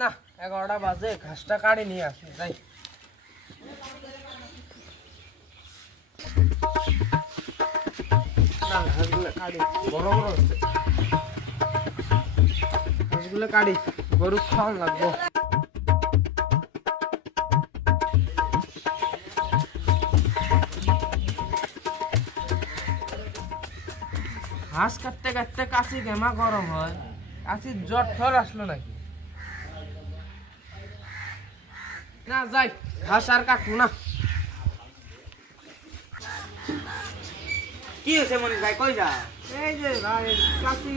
না 11টা বাজে, ঘাসটা কাটে নিয়ে আসি যাই। না ঘাসগুলো কাটি, বড় বড় হচ্ছে, ঘাসগুলো কাটি, গরু খাওয়ান লাগবো। ঘাস কাটতে কাটতে কাশি ঘেমা গরম হয়, কাশির জ্বর ঠর আসলো নাকি? না যাই, ঘাস আর কাটবো না। কি হয়েছে মনির ভাই, কই যা? এই যে ভাই কাশি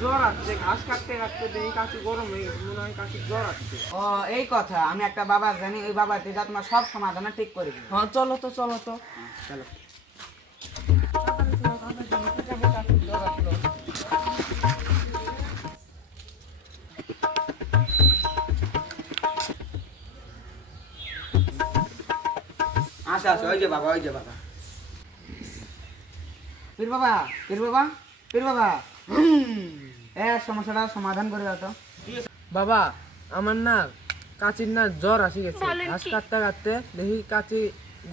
জ্বর আসছে, ঘাস কাটতে কাটতে দেখি কাশি গরম হয়ে গেছে, মনে হয় কাশি জ্বর আসছে। ও এই কথা, আমি একটা বাবা জানি, ওই বাবাতে যা তোমার সব সমাধান ঠিক করে দিবে। হ্যাঁ চলো তো চলো তো চলো। আচ্ছা আচ্ছা, ওই যে বাবা, ওই যে বাবা। পীর বাবা, পীর বাবা, পীর বাবা, সমস্যাটা সমাধান করে দাও তো। বাবা আমার না কাচির না জ্বর আসি গেছে, ঘাস কাটতে কাটতে দেখি কাচি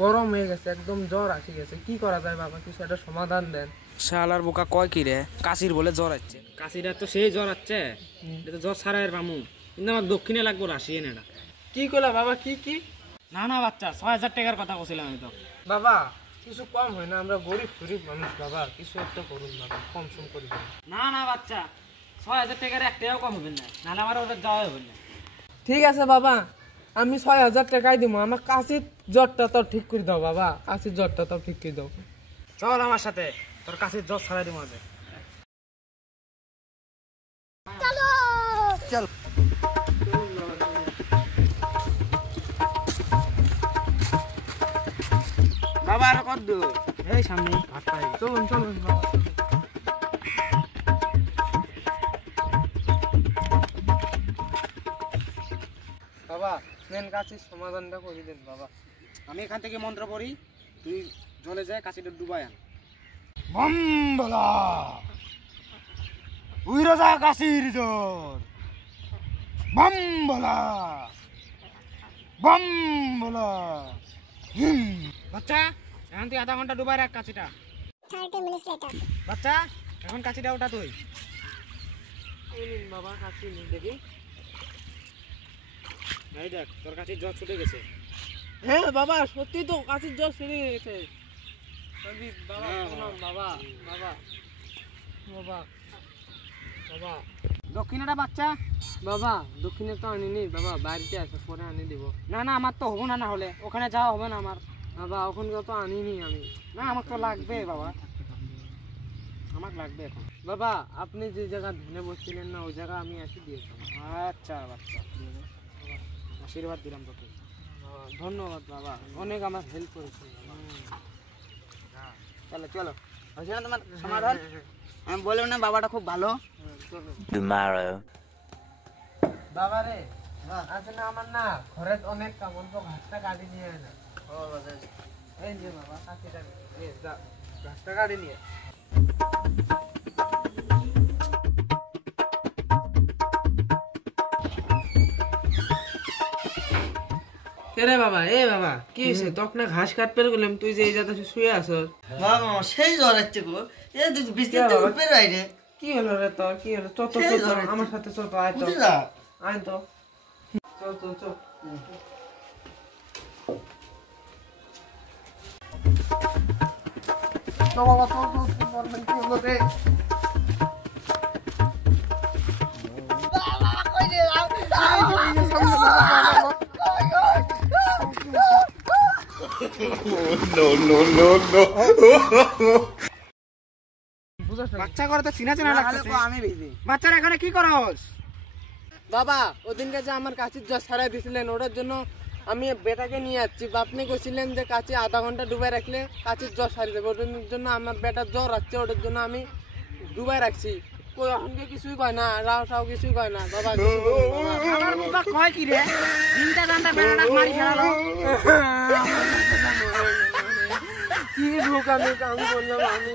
গরম হয়ে গেছে, একদম জ্বর আসি গেছে। কি করা যায় বাবা, কিছু একটা সমাধান দেন। শালার বোকা কয় কি রে, কাশির বলে জ্বর আছে। কাশিটা তো সেই জ্বর আছে, এটা জ্বর ছাড়াই পামু, কিন্তু আমার দক্ষিণে লাগবো রাশিয়ান। এটা কি করলা বাবা? কি কি? না না বাচ্চা, 6,000 টাকার কথা বলছিলাম আমি তো। বাবা কিছু কম হয় না? আমরা গরিব গরিব মানুষ বাবা, কিছু একটা করুন বাবা, কম সম করি দেন। না না বাচ্চা, 6,000 টাকার এক টাকাও কম হবে না, নাহলে আমার ওটা যাওয়া হবে না। ঠিক আছে বাবা, আমি 6,000 টাকাই দিব, আমার কাশির জ্বরটা তো ঠিক করে দাও বাবা, কাশির জ্বরটা তো ঠিক করে দাও। চল আমার সাথে, তোর কাশির জ্বর ছাড়াই দিব আজ। চল। বাবা আর কত দূর? এই সামনে ভাতটা চলুন চলুন বাবা। বাবা মেন কাশির সমাধানটা করে দেন বাবা। আমি এখান থেকে মন্ত্র পড়ি, তুই জলে যায় কাশিটা ডুবাই আন। বম বলা উইরা যা কাশির জ্বর, বম বলা, বম বলা। বাচ্চা এখন তুই আধা ঘন্টা ডুবাই রাখ কাশিটা। বাচ্চা এখন কাশিটা ওটা তুই এই নিন বাবা কাশি নিন দেখি। এই দেখ, তোর কাশির জ্বর ছুটে গেছে। হ্যাঁ বাবা সত্যি তো কাশির জ্বর সেরে গেছে। বাবা প্রণাম বাবা, বাবা বাবা বাবা। দক্ষিণেটা বাচ্চা, বাবা দক্ষিণে তো আনিনি বাবা, বাড়িতে আছে, পরে আনি দিব। না না আমার তো হবো না, না হলে ওখানে যাওয়া হবে না আমার। বাবা ওখানকার তো আনিনি আমি। না আমার তো লাগবে বাবা, আমার লাগবে এখন। বাবা আপনি যে জায়গা ধ্যানে বসছিলেন না, ওই জায়গা আমি এসে দিয়েছিলাম। আচ্ছা বাচ্চা, আশীর্বাদ দিলাম তোকে। ধন্যবাদ বাবা, অনেক আমার হেল্প করেছেন বাবা। চলো চলো, হয়েছে না তোমার সমাধান? আমি বললাম না বাবাটা খুব ভালো। বাবা রে আসলে আমার না ঘরে অনেক কামন, তো ঘাসটা কাটি নিয়ে না। এই যে বাবা কাঠিটা ঘাসটা কাটি নিয়ে। রে বাবা, এ বাবা কি হয়েছে? তখন ঘাস কাটতে গেলাম, তুই যে এই জায়গাতে শুয়ে আছো। বাবা সেই জ্বর আসছে গো, এ তুই বিস্তার থেকে উঠবে বাইরে। কি হলো রে তোর? কি হলো? চল তো সেই চল, জ্বর আমার সাথে চল তো, আয় তো, উঠে যা। আয় তো, চল চল চল। বাবা চল চল, কি হলো রে? বাচ্চা করে তো চিনা চেনা লাগতেছে। আমি ভিজি। বাচ্চারা এখানে কি করস? বাবা ওদিনকে যে আমার কাশির জ্বর সারাই দিয়েছিলেন, ওটার জন্য আমি বেটাকে নিয়ে যাচ্ছি। আপনি কইছিলেন যে কাছে আধা ঘন্টা ডুবাই রাখলে কাশির জ্বর সারি যাবে, ওটার জন্য আমার বেটার জ্বর আসছে, ওটার জন্য আমি ডুবাই রাখছি। ওখানকে কিছুই কয় না, রাও সাও কিছুই কয় না বাবা। আমার মুখা কয় কি রে? চিন্তা জানতা বেড়াটা মারি ফেলালো। কি ঢোকানো কাম করলাম আমি।